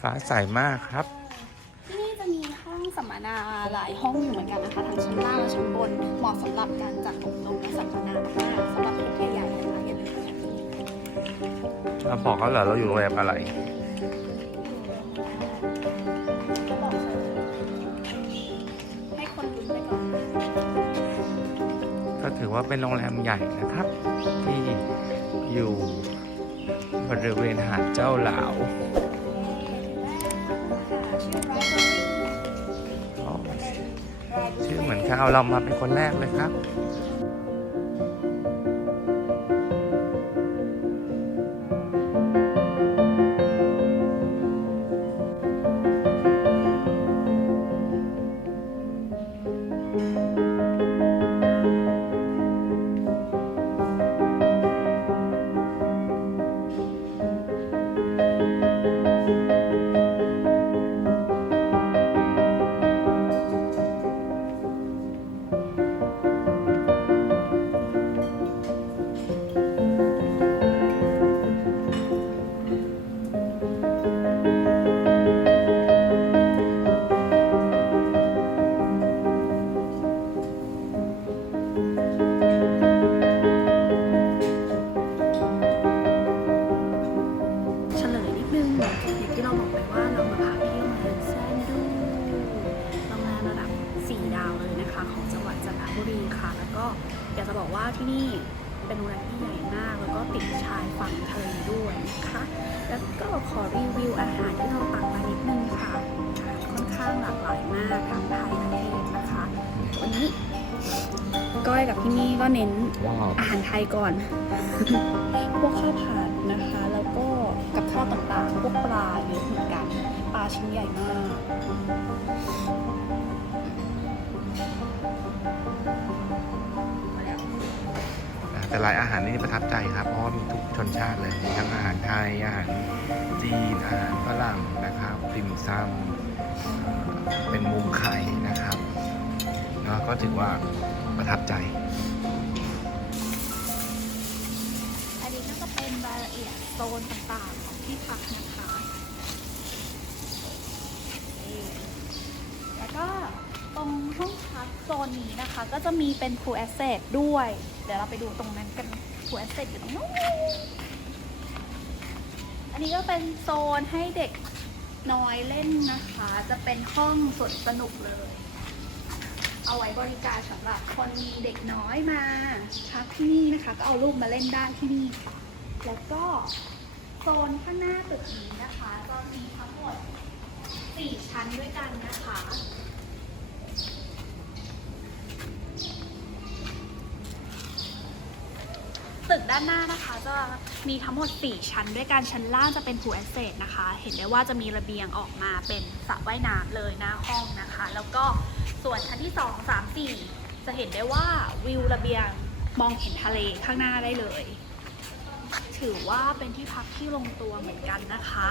ฟ้าใสมากครับ ที่นี่จะมีห้องสัมมนาหลายห้องอยู่เหมือนกันนะคะทั้งชั้นล่างและชั้นบนเหมาะสำหรับการจัดอบรมและสัมมนามากๆสำหรับกลุ่มใหญ่ๆนะคะอย่าลืมมาที่นี่เราบอกเขาเหรอเราอยู่โรงแรมอะไร ให้คนลุ้นไปก่อนก็ถือว่าเป็นโรงแรมใหญ่นะครับ ที่อยู่บริเวณหาดเจ้าหลาวอ๋อ ชื่อเหมือนข้าเอาเรามาเป็นคนแรกเลยครับ อยากจะบอกว่าที่นี่เป็นโรงแรมที่ใหญ่มาก แล้วก็ติดชายฝั่งทะเลด้วยนะคะ แล้วก็ขอรีวิวอาหารที่เราตักมานิดนึงค่ะอาหารค่อนข้างหลากหลายมากทั้งไทยทั้งเทศนะคะ วันนี้ก้อยกับพี่นี่ก็เน้นว้าวอาหารไทยก่อน พวกข้าวผัดนะคะ แล้วก็กับข้าวต่างๆ พวกปลาเยอะเหมือนกัน ปลาชิ้นใหญ่มาก แต่หลายอาหารนี่ประทับใจครับเพราะมีทุกชนชาติเลยมีทั้งอาหารไทยอาหารจีนอาหารฝรั่งนะครับติ่มซำเป็นมุมไข่นะครับแล้วก็ถือว่าประทับใจอันนี้ก็จะเป็นรายละเอียดโซนต่างๆของที่พักนะคะนี่แล้วก็ตรงห้องพัก โซนนี้นะคะก็จะมีเป็น pool asset ด้วย เดี๋ยวเราไปดูตรงนั้นกัน pool asset อยู่ตรงนู้นอันนี้ก็เป็นโซนให้เด็กน้อยเล่นนะคะ จะเป็นห้องสวนสนุกเลย เอาไว้บริการสำหรับคนมีเด็กน้อยมาพักที่นี่นะคะ ก็เอาลูกมาเล่นได้ที่นี่ค่ะแล้วก็โซนข้างหน้าตึกนี้นะคะจะมีทั้งหมด 4 ชั้นด้วยกันนะคะ ตึกด้านหน้านะคะจะมีทั้งหมด 4 ชั้น ด้วยกันชั้นล่างจะเป็น pool estate นะคะ เห็นได้ว่าจะมีระเบียงออกมาเป็นสระว่ายน้ำเลยหน้าห้องนะคะ แล้วก็ส่วนชั้นที่ 2 3 4 จะเห็นได้ว่าวิวระเบียงมองเห็นทะเลข้างหน้าได้เลย ถือว่าเป็นที่พักที่ลงตัวเหมือนกันนะคะ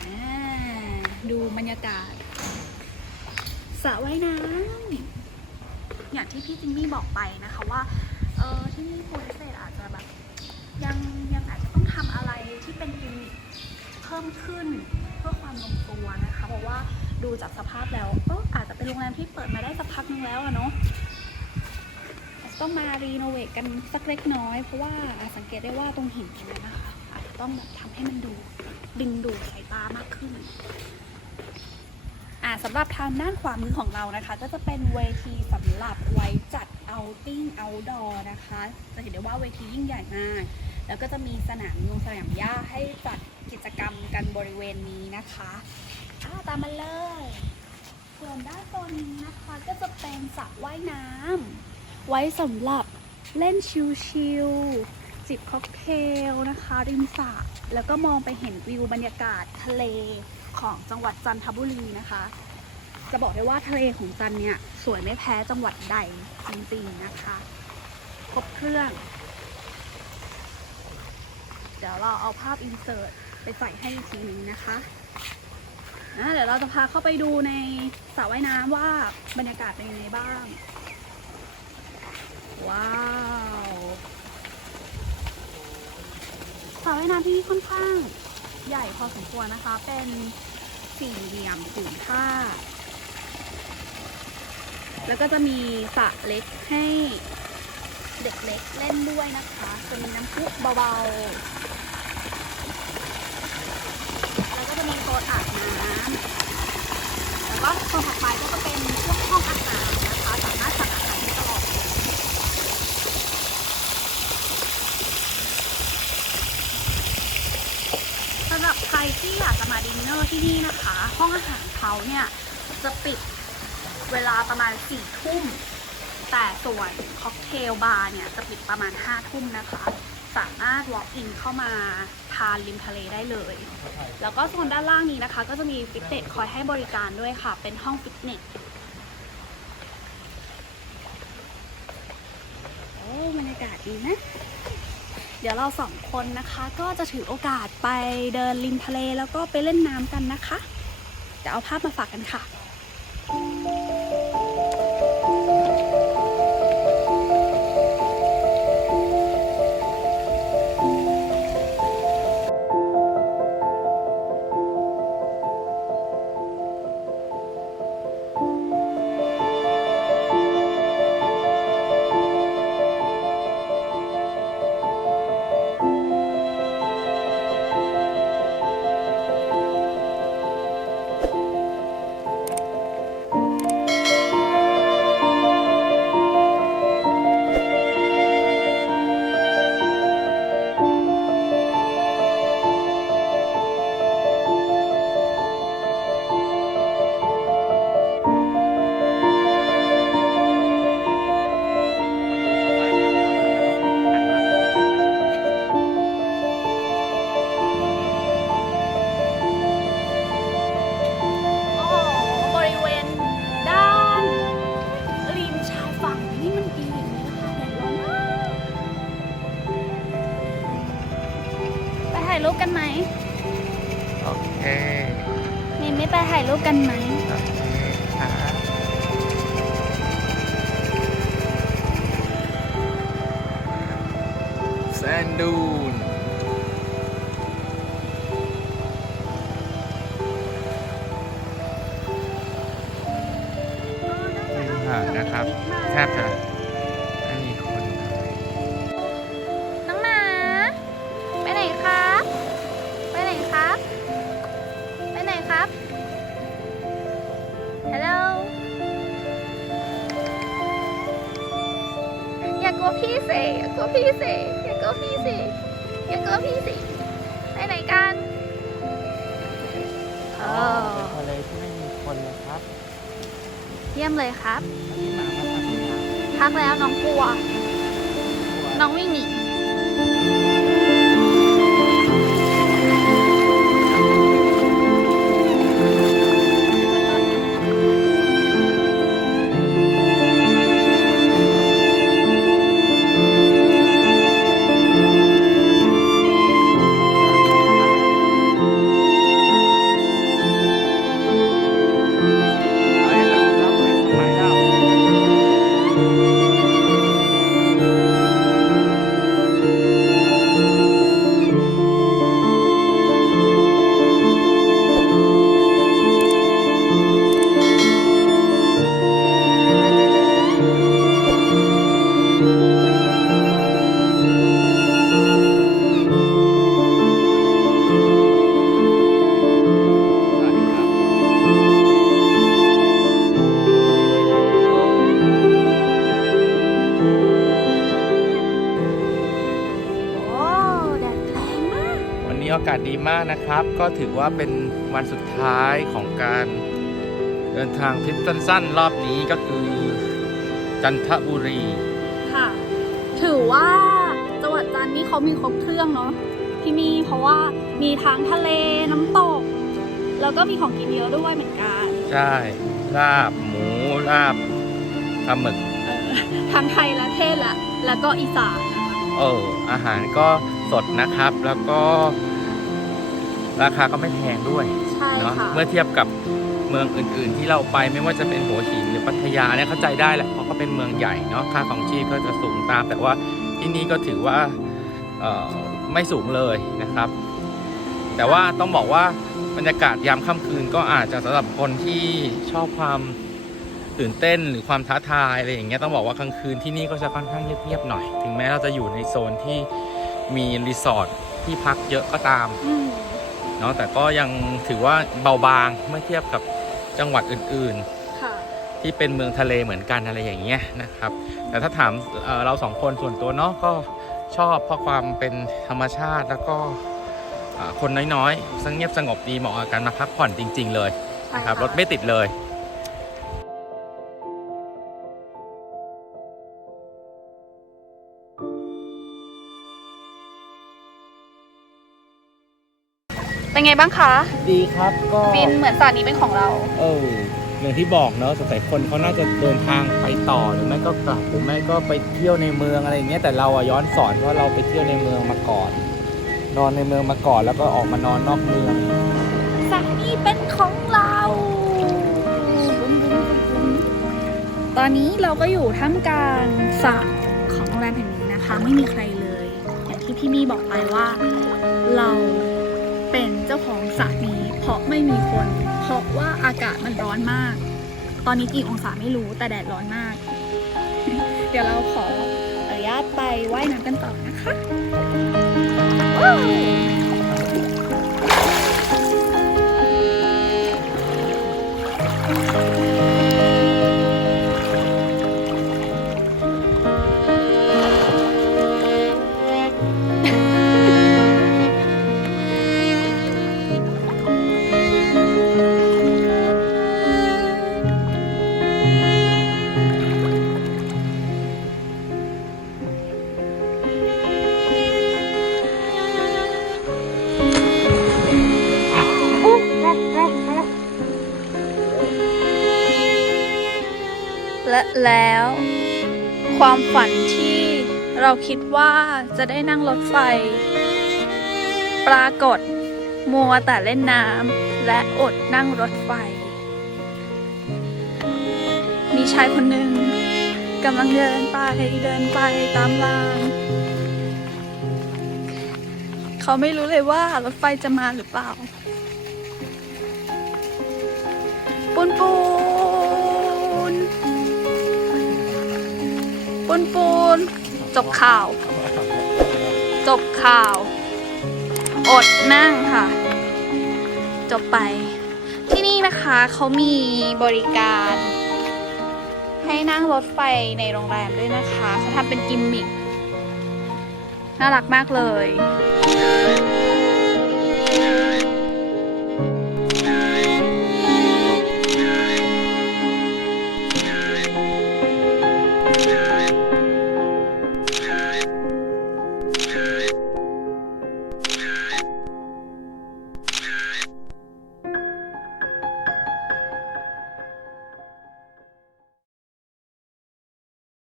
อ่าดูบรรยากาศสระว่ายน้ำอย่างที่พี่จิมมี่บอกไปนะคะว่า ออที่นี่โพลิเศษอาจจะแบบยังยังอาจจะต้องทำอะไรที่เป็นกิมมิคเพิ่มขึ้นเพื่อความลงตัวนะคะเพราะว่าดูจากสภาพแล้วเอออาจจะเป็นโรงแรมที่เปิดมาได้สักพักนึงแล้วอะเนาะอาจจะต้องมารีโนเวทกันสักเล็กน้อย เพราะว่าสังเกตได้ว่าตรงหินตรงนี้นะคะอาจจะต้องแบบทำให้มันดูดึงดูดสายตามากขึ้น อ่าสำหรับทางด้านขวามือของเรานะคะ ก็จะเป็นเวทีสำหรับไว้จัดเอาติ้งเอาดอนะคะ จะเห็นได้ว่าเวทียิ่งใหญ่มาก แล้วก็จะมีสนามลงสนามหญ้าให้จัดกิจกรรมกันบริเวณนี้นะคะอ้าตามมาเลย ส่วนด้านโซนนี้นะคะก็จะเป็นสระว่ายน้ำไว้สำหรับเล่นชิลๆจิบค็อกเทลนะคะริมสระแล้วก็มองไปเห็นวิวบรรยากาศทะเล ของจังหวัดจันทบุรีนะคะ จะบอกได้ว่าทะเลของจันเนี่ยสวยไม่แพ้จังหวัดใดจริงๆนะคะ ครบเครื่อง เดี๋ยวเราเอาภาพอินเสิร์ตไปใส่ให้อีกทีนึงนะคะนะเดี๋ยวเราจะพาเข้าไปดูในสระว่ายน้ำว่าบรรยากาศเป็นยังไงบ้าง ว้าวสระว่ายน้ำที่นี่ค่อนข้าง ใหญ่พอสมควรนะคะ เป็นสี่เหลี่ยมผืนผ้า แล้วก็จะมีสระเล็กให้เด็กเล็กเล่นด้วยนะคะ จะมีน้ำพุเบาๆ แล้วก็จะมีโซนอาบน้ำแล้วก็โซนถัดไปก็จะเป็นพวกห้องอาหารนะคะ สามารถสั่งอาหารได้ตลอด สำห รับใครที่อยากจะมาดินเนอร์ที่นี่นะคะ ห้องอาหารเขาเนี่ยจะปิดเวลาประมาณ4ี่ทุ่ม แต่ส่วนค็อกเทลบาร์เนี่ยจะปิดประมาณ5้าทุ่มนะคะ สามารถ walk in เข้ามาทานริมทะเลได้เลย แล้วก็โซนด้านล่างนี้นะคะ ก็จะมีฟิตเนสคอยให้บริการด้วยค่ะ เป็นห้องฟิตเนสโอ้บรรยากาศดีนะ เดี๋ยวเราสองคนนะคะ ก็จะถือโอกาสไปเดินริมทะเลแล้วก็ไปเล่นน้ำกันนะคะ จะเอาภาพมาฝากกันค่ะ รูปกันไหมโอเคเนี่ไม่ไปถ่ายรูปกันไหม พี่สิอย่ากลัวพี่สิอย่ากลัวพี่สิอย่ากลัวพี่สิไปไหนกันโอ้ทะเลที่ไม่มีคนนะครับเยี่ยมเลยครับที่มามาพักที่นี่พักแล้วน้องกลัว น้องวิ่งหนี มากนะครับ ก็ถือว่าเป็นวันสุดท้ายของการเดินทางทริปสั้นๆ รอบนี้ก็คือจันทบุรี ค่ะ ถือว่าจังหวัดจันทร์นี่เขามีครบเครื่องเนาะที่นี่เพราะว่ามีทั้งทะเลน้ำตก แล้วก็มีของกินเยอะด้วยเหมือนกัน ใช่ ลาบหมูลาบปลาหมึกเออทั้งไทยและเทศและแล้วก็อีสานนะคะ เอออาหารก็สดนะครับแล้วก็ ราคาก็ไม่แพงด้วยใช่เนาะค่ะเมื่อเทียบกับเมืองอื่น ๆ ที่เราไปไม่ว่าจะเป็นหัวหินหรือพัทยาเนี่ยเข้าใจได้แหละเพราะก็เป็นเมืองใหญ่เนาะค่าของชีพก็จะสูงตาม แต่ว่าที่นี่ก็ถือว่าเอ่อไม่สูงเลยนะครับ แต่ว่าต้องบอกว่าบรรยากาศยามค่ำคืนก็อาจจะสำหรับคนที่ชอบความตื่นเต้นหรือความท้าทายอะไรอย่างเงี้ยต้องบอกว่ากลางคืนที่นี่ก็จะค่อนข้างเงียบๆหน่อย ถึงแม้เราจะอยู่ในโซนที่มีรีสอร์ทที่พักเยอะก็ตาม อืมเนาะแต่ก็ยังถือว่าเบาบางเมื่อเทียบกับจังหวัดอื่นค่ะๆที่เป็นเมืองทะเลเหมือนกันอะไรอย่างเงี้ยนะครับ แต่ถ้าถามเอ่อเราสองคนส่วนตัวเนาะก็ชอบเพราะความเป็นธรรมชาติแล้วก็เอ่อคนน้อยๆสงเงียบสงบดีเหมาะกับการมาพักผ่อนจริง ๆ เลยนะครับใช่ค่ะรถไม่ติดเลย เป็นไงบ้างคะดีครับก็ฟินเหมือนสระนี้เป็นของเรา เอออย่างที่บอกเนอะสงสัยคนเขาน่าจะเดินทางไปต่อหรือไม่ก็กลับหรือไม่ก็ไปเที่ยวในเมืองอะไรอย่างเงี้ยแต่เราอะย้อนสอนเพราะเราไปเที่ยวในเมืองมาก่อน นอนในเมืองมาก่อนแล้วก็ออกมานอนนอกเมือง สระนี้เป็นของเรา ตอนนี้เราก็อยู่ท่ามกลางสระของโรงแรมแห่งนี้นะคะ ไม่มีใครเลย อย่างที่พี่มี่บอกไปว่าเรา เป็นเจ้าของสระนี้ เพราะไม่มีคน เพราะว่าอากาศมันร้อนมาก ตอนนี้กี่องศาไม่รู้แต่แดดร้อนมาก เดี๋ยวเราขออนุญาตไปว่ายน้ำกันต่อนะคะ แล้ว ความฝันที่เราคิดว่าจะได้นั่งรถไฟ ปรากฏมัวแต่เล่นน้ำและอดนั่งรถไฟ มีชายคนหนึ่งกำลังเดินไปเดินไปตามราง เขาไม่รู้เลยว่ารถไฟจะมาหรือเปล่าปูนปูน ปูนปูนจบข่าว จบข่าว อดนั่งค่ะ จบไป ที่นี่นะคะเขามีบริการ ให้นั่งรถไฟในโรงแรมด้วยนะคะเขาทำเป็นกิมมิคน่ารักมากเลย